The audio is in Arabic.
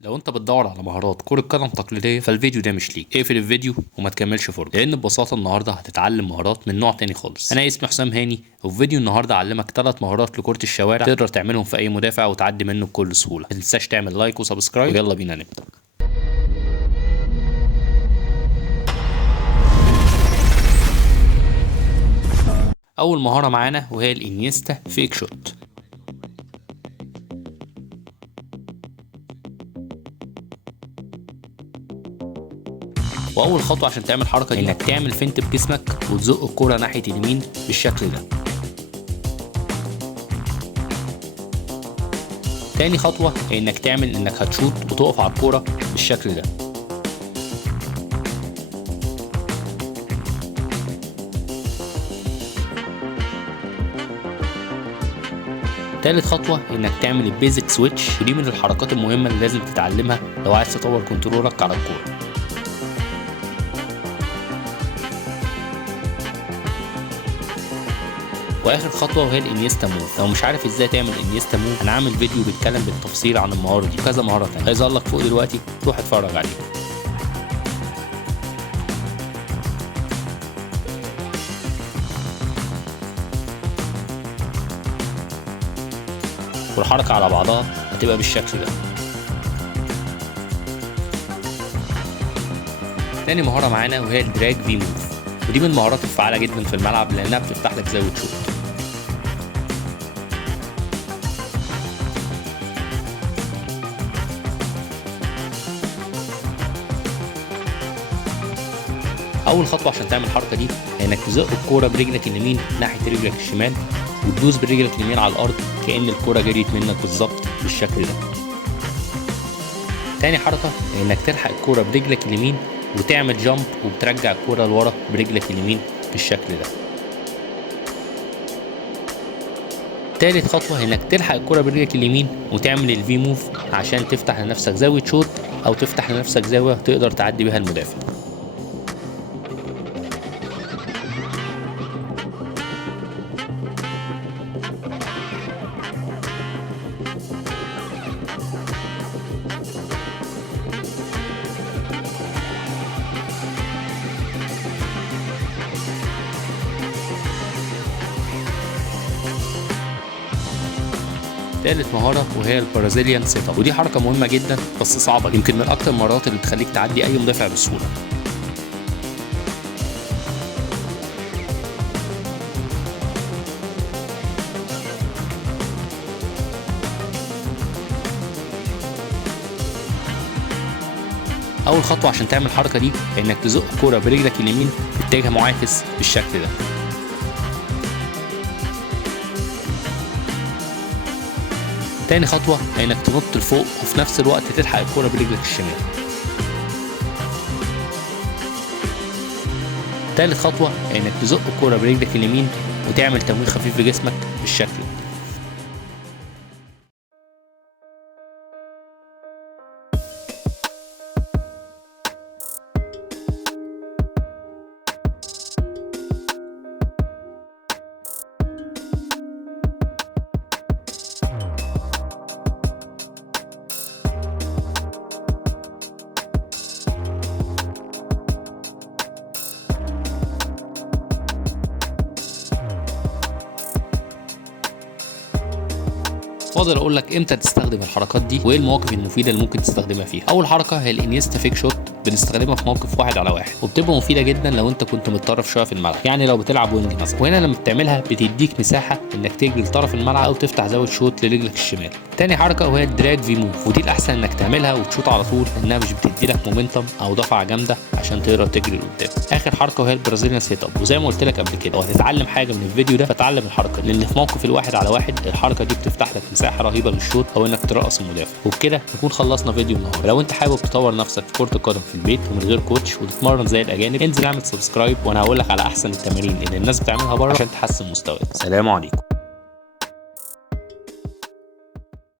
لو انت بتدور على مهارات كرة قدم تقليدية فالفيديو ده مش ليك. اقفل الفيديو وما تكملش فرجة، لان ببساطة النهاردة هتتعلم مهارات من نوع تاني خالص. انا اسمي حسام هاني، وفي فيديو النهاردة اعلمك 3 مهارات لكرة الشوارع تقدر تعملهم في اي مدافع وتعدي منه بكل سهولة. ما تنساش تعمل لايك وسبسكرايب، ويلا بينا نبدأ. اول مهارة معانا وهي الانيستا فيك شوت. واول خطوه عشان تعمل الحركه دي انك تعمل فينت بجسمك وتزق الكوره ناحيه اليمين بالشكل ده. تاني خطوه هي انك هتشوط وتقف على الكوره بالشكل ده. تالت خطوه انك تعمل البيزك سويتش، ودي من الحركات المهمه اللي لازم تتعلمها لو عايز تطور كنترولك على الكوره. واخر خطوه وهي الانيستا موف. لو مش عارف ازاي تعمل انيستا موف، انا عامل فيديو بيتكلم بالتفصيل عن المهاره دي وكذا مهاره تانية هيظهر لك فوق دلوقتي، روح اتفرج عليه. والحركه على بعضها هتبقى بالشكل ده. تاني مهاره معانا وهي الدراج في موف، ودي من المهارات الفعاله جدا في الملعب لانها بتفتح لك زاويه شوط. اول خطوه عشان تعمل الحركه دي هي انك تزق الكوره برجلك اليمين ناحيه رجلك الشمال، وتدوس برجلك اليمين على الارض كأن الكوره جريت منك بالظبط بالشكل ده. تاني حركه هي انك تلحق الكوره برجلك اليمين وتعمل جامب وبترجع الكوره لورا برجلك اليمين بالشكل ده. تالت خطوه هي انك تلحق الكوره برجلك اليمين وتعمل الفي موف عشان تفتح لنفسك زاويه شوط او تفتح لنفسك زاويه تقدر تعدي بيها المدافع. تالت مهارة وهي البرازيليان سيت اب، ودي حركة مهمة جدا بس صعبة، يمكن من أكتر المهارات اللي تخليك تعدي أي مدافع بسهولة. أول خطوة عشان تعمل الحركة دي هي إنك تزق الكورة برجلك اليمين باتجاه معاكس بالشكل ده. تاني خطوة هي انك تنط لفوق وفي نفس الوقت تلحق الكورة برجلك الشمال. تالت خطوة هي انك تزق الكورة برجلك اليمين وتعمل تمويه خفيف بجسمك بالشكل ده. فاضل اقول لك امتى تستخدم الحركات دي وايه المواقف المفيده اللي ممكن تستخدمها فيها. اول حركه هي الانيستا فيك شوت، بنستخدمها في موقف 1 على 1 وبتبقى مفيده جدا لو انت كنت متطرف شويه في الملعب، يعني لو بتلعب وينج مثلا. وهنا لما بتعملها بتديك مساحه انك تجري لطرف الملعب او تفتح زاويه شوط لرجلك الشمال. تاني حركه وهي الدراج في موف، ودي الاحسن انك تعملها وتشوط على طول لانها مش بتدي لك مومنتم او دفعه جامده عشان تقدر تجري لقدام. اخر حركه وهي البرازيليان سيت اب، وزي ما قلت لك قبل كده لو هتتعلم حاجه من الفيديو ده فتعلم الحركه دي، لان في موقف 1 على 1 الحركه دي بتفتح لك مساحه رهيبه للشوط او انك ترقص المدافع. وبكده نكون خلصنا فيديو النهارده. لو انت حابب تطور نفسك في كرة القدم في البيت ومن غير كوتش وتتمرن زي الاجانب، انزل اعمل سبسكرايب وانا هقول لك على احسن التمارين اللي الناس بتعملها بره عشان تحسن مستواك. سلام عليكم.